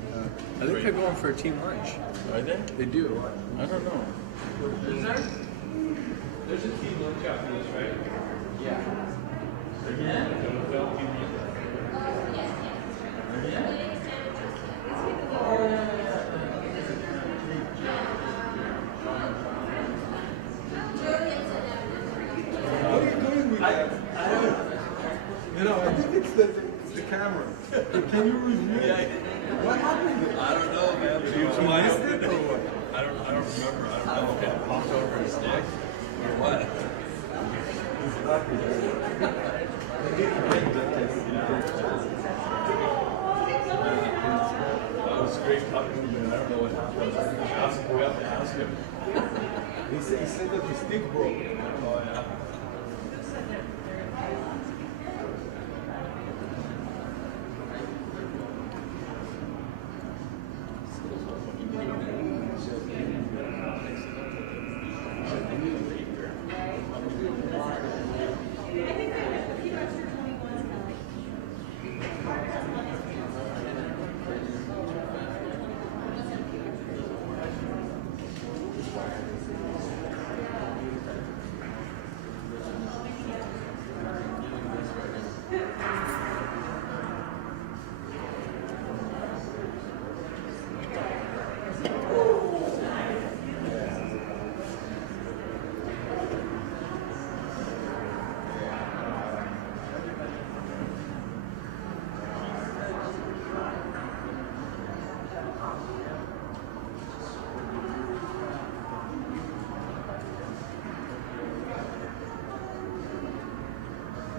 I think they're going for a team lunch. Are they? They do. I don't know. Is there? There's a team lunch after this, right? Yeah. Again? Again? What are you doing with that? You know, I think it's the camera. Can you review it? What happened? I don't know, man. You sliced it or what? I don't remember. I don't know if it popped over his neck or what. That was great talking to him. I don't know what happened. We have to ask him. He said that the stick broke. Oh, yeah.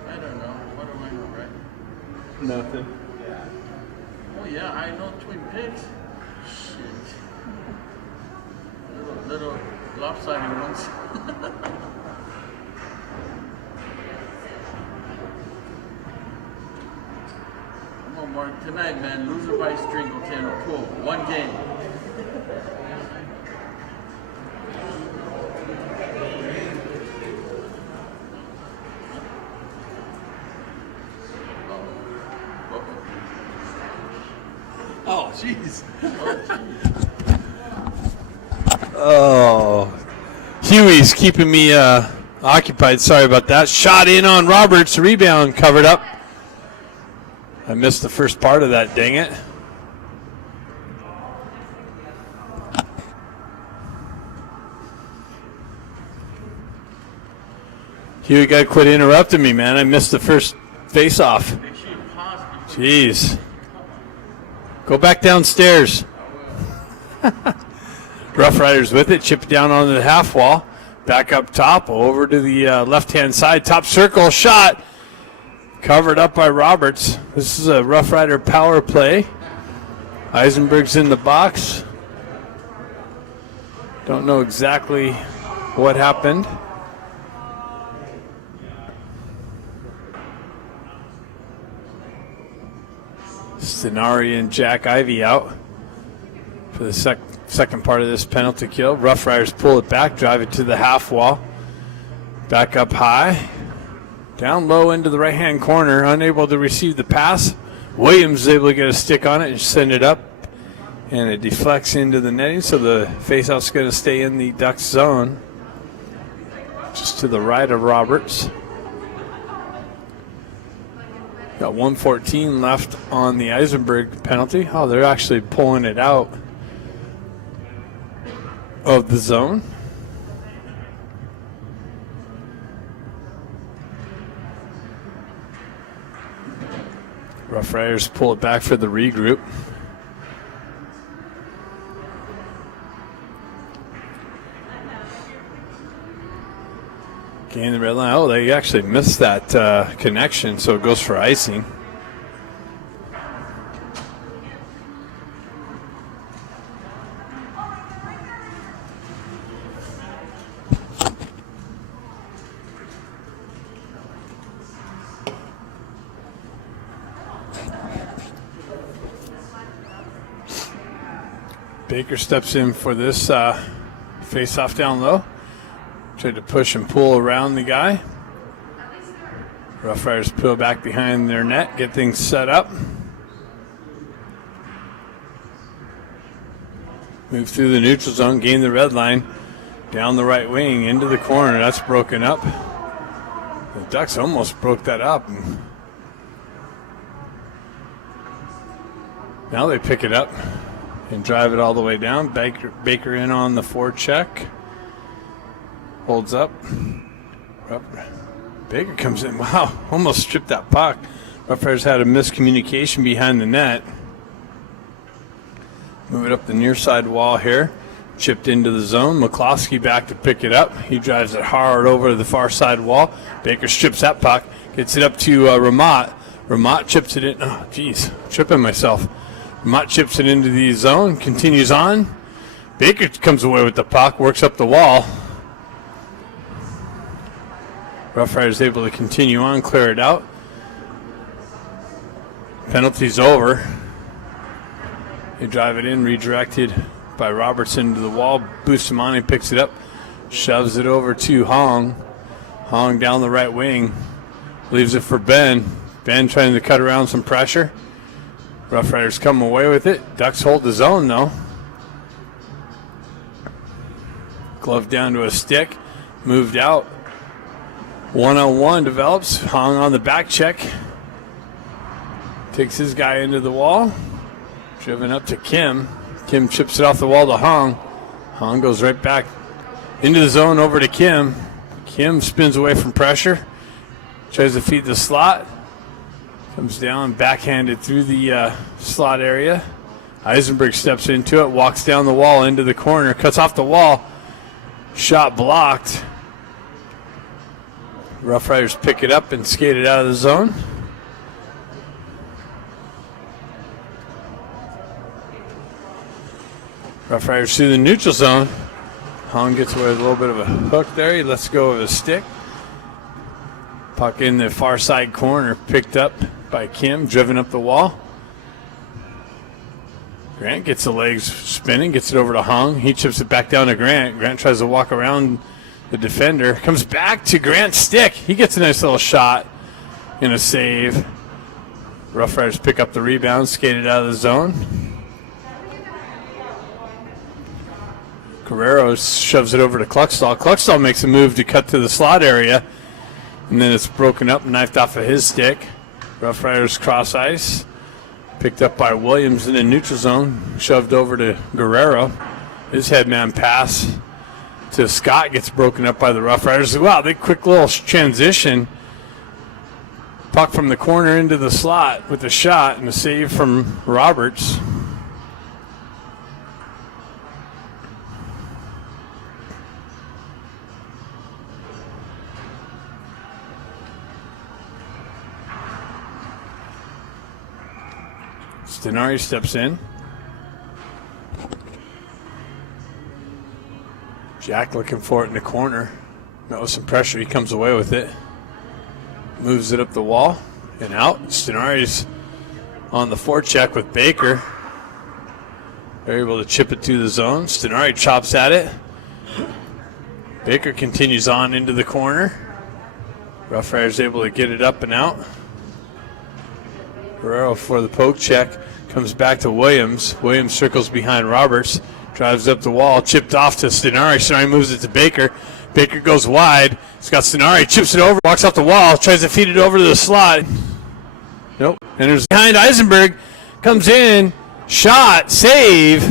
I don't know. What do I know, right? Nothing. Oh yeah, I know Twin Peaks. Shit. Little lopsided ones. Come on, Mark. Tonight, man. Loser by string, okay, no pool. One game. Oh, jeez. Oh, Oh. Huey's keeping me occupied. Sorry about that. Shot in on Roberts. Rebound covered up. I missed the first part of that, dang it. Huey got to quit interrupting me, man. I missed the first face-off. Make sure you pause before Jeez. Go back downstairs. Rough Riders with it. Chip down on the half wall. Back up top. Over to the left-hand side. Top circle. Shot. Covered up by Roberts. This is a Rough Rider power play. Eisenberg's in the box. Don't know exactly what happened. Stenari and Jack Ivy out for the second part of this penalty kill. Rough Riders pull it back, drive it to the half wall. Back up high. Down low into the right-hand corner, unable to receive the pass. Williams is able to get a stick on it and send it up, and it deflects into the netting, so the faceoff's going to stay in the Ducks zone, just to the right of Roberts. Got 1:14 left on the Eisenberg penalty. Oh, they're actually pulling it out of the zone. Rough Riders pull it back for the regroup. Gain the red line. Oh, they actually missed that connection, so it goes for icing. Baker steps in for this face-off down low. Tried to push and pull around the guy. Rough Riders peel back behind their net, get things set up. Move through the neutral zone, gain the red line. Down the right wing, into the corner. That's broken up. The Ducks almost broke that up. Now they pick it up and drive it all the way down. Baker in on the forecheck. Holds up. Baker comes in. Wow, almost stripped that puck. Rough Riders had a miscommunication behind the net. Move it up the near side wall here. Chipped into the zone. McCloskey back to pick it up. He drives it hard over the far side wall. Baker strips that puck. Gets it up to Ramat. Ramat chips it in. Oh, geez. Tripping myself. Ramat chips it into the zone. Continues on. Baker comes away with the puck. Works up the wall. Rough Riders able to continue on, clear it out. Penalty's over. They drive it in, redirected by Robertson to the wall. Bustamante picks it up, shoves it over to Hong. Hong down the right wing, leaves it for Ben. Ben trying to cut around some pressure. Rough Riders come away with it. Ducks hold the zone though. Glove down to a stick, moved out. 1-on-1 develops. Hong on the back check. Takes his guy into the wall. Driven up to Kim. Kim chips it off the wall to Hong. Hong goes right back into the zone over to Kim. Kim spins away from pressure. Tries to feed the slot. Comes down, backhanded through the slot area. Eisenberg steps into it, walks down the wall into the corner, cuts off the wall. Shot blocked. Rough Riders pick it up and skate it out of the zone. Rough Riders through the neutral zone. Hong gets away with a little bit of a hook there. He lets go of his stick. Puck in the far side corner, picked up by Kim, driven up the wall. Grant gets the legs spinning, gets it over to Hong. He chips it back down to Grant. Grant tries to walk around the defender. Comes back to Grant's stick. He gets a nice little shot and a save. Rough Riders pick up the rebound, skated out of the zone. Guerrero shoves it over to Kluckstall. Kluckstall makes a move to cut to the slot area, and then it's broken up, knifed off of his stick. Rough Riders cross ice. Picked up by Williams in the neutral zone. Shoved over to Guerrero. His headman pass to Scott gets broken up by the Rough Riders. Wow, they quick little transition. Puck from the corner into the slot with a shot and a save from Roberts. Stenari steps in. Jack looking for it in the corner. Met with some pressure. He comes away with it. Moves it up the wall and out. Stenari's on the forecheck with Baker. They're able to chip it to the zone. Stenari chops at it. Baker continues on into the corner. Rough Riders able to get it up and out. Guerrero for the poke check. Comes back to Williams. Williams circles behind Roberts. Drives up the wall. Chipped off to Stenari. Stenari moves it to Baker. Baker goes wide. It's got Stenari. Chips it over. Walks off the wall. Tries to feed it over to the slot. Nope. And there's behind Eisenberg. Comes in. Shot. Save.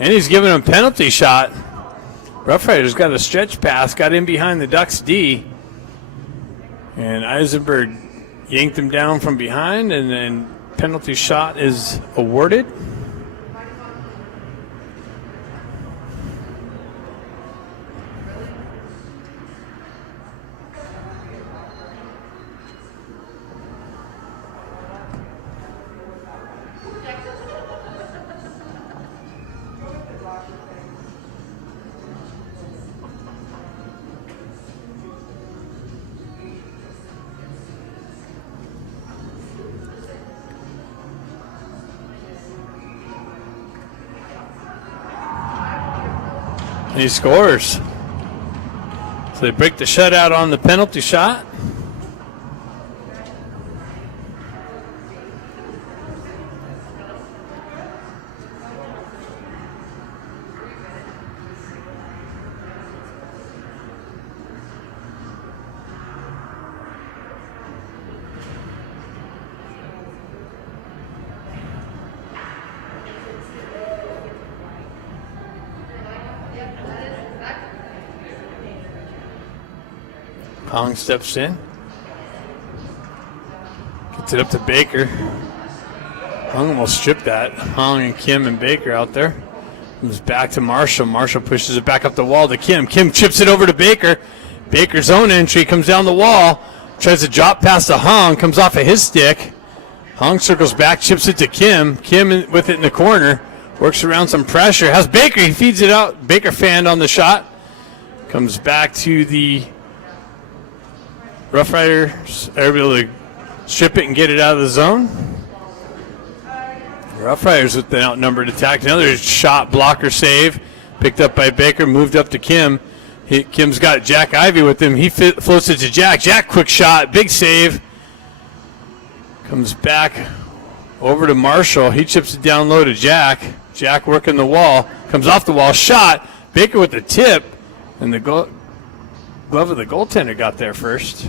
And he's giving him a penalty shot. Rough Riders got a stretch pass. Got in behind the Ducks D. And Eisenberg yanked him down from behind, and then penalty shot is awarded. And he scores. So they break the shutout on the penalty shot. Hong steps in. Gets it up to Baker. Hong almost stripped that. Hong and Kim and Baker out there. Moves back to Marshall. Marshall pushes it back up the wall to Kim. Kim chips it over to Baker. Baker's own entry comes down the wall. Tries to drop past to Hong. Comes off of his stick. Hong circles back, chips it to Kim. Kim with it in the corner. Works around some pressure. Has Baker. He feeds it out. Baker fanned on the shot. Comes back to the Rough Riders are able to strip it and get it out of the zone. Rough Riders with the outnumbered attack. Another shot blocker save. Picked up by Baker, moved up to Kim. Kim's got Jack Ivy with him. He floats it to Jack. Jack, quick shot, big save. Comes back over to Marshall. He chips it down low to Jack. Jack working the wall. Comes off the wall, shot. Baker with the tip. And the glove of the goaltender got there first.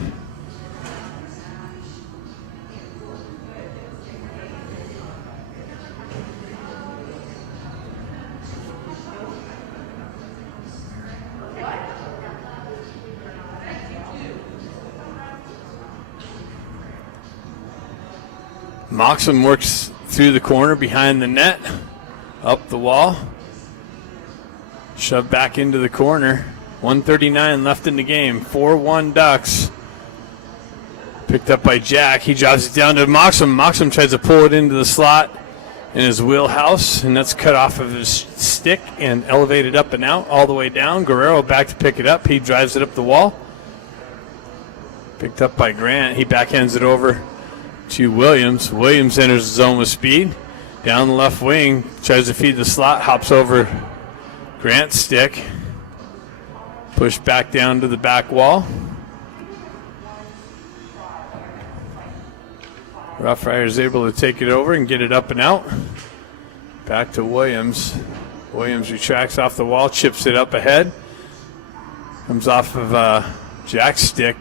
Moxham works through the corner behind the net, up the wall, shoved back into the corner. 1:39 left in the game. 4-1 Ducks. Picked up by Jack. He drives it down to Moxham. Moxham tries to pull it into the slot in his wheelhouse, and that's cut off of his stick and elevated up and out all the way down. Guerrero back to pick it up. He drives it up the wall. Picked up by Grant. He backhands it over to Williams. Williams enters the zone with speed. Down the left wing. Tries to feed the slot. Hops over Grant's stick. Pushed back down to the back wall. Rough Riders able to take it over and get it up and out. Back to Williams. Williams retracts off the wall, chips it up ahead. Comes off of Jack's stick.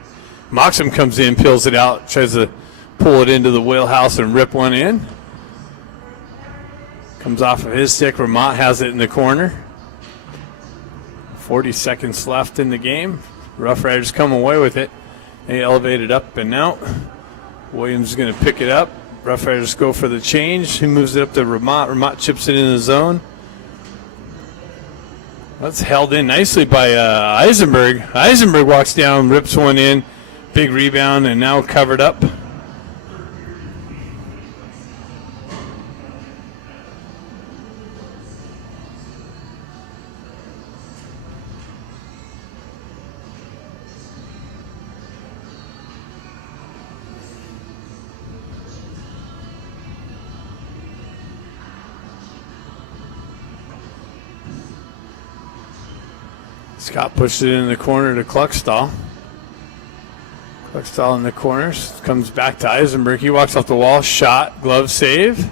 Moxham comes in, peels it out, tries to pull it into the wheelhouse and rip one in. Comes off of his stick. Vermont has it in the corner. 40 seconds left in the game. Rough Riders come away with it. They elevate it up and out. Williams is going to pick it up. Rough Riders go for the change. He moves it up to Vermont. Vermont chips it in the zone. That's held in nicely by Eisenberg. Eisenberg walks down, rips one in. Big rebound, and now covered up. Scott pushed it in the corner to Kluckstall. Klextall in the corners. Comes back to Eisenberg. He walks off the wall. Shot. Glove save.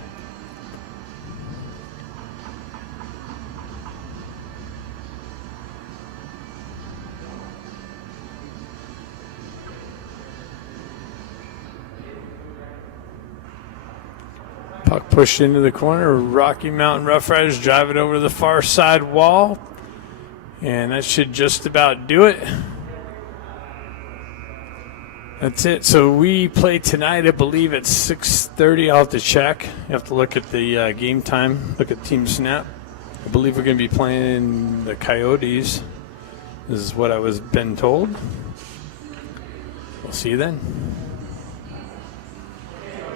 Puck pushed into the corner. Rocky Mountain Rough Riders drive it over to the far side wall. And that should just about do it. That's it. So we play tonight, I believe, at 6:30. I'll have to check. You have to look at the game time, look at Team Snap. I believe we're going to be playing the Coyotes. This is what I was been told. We'll see you then.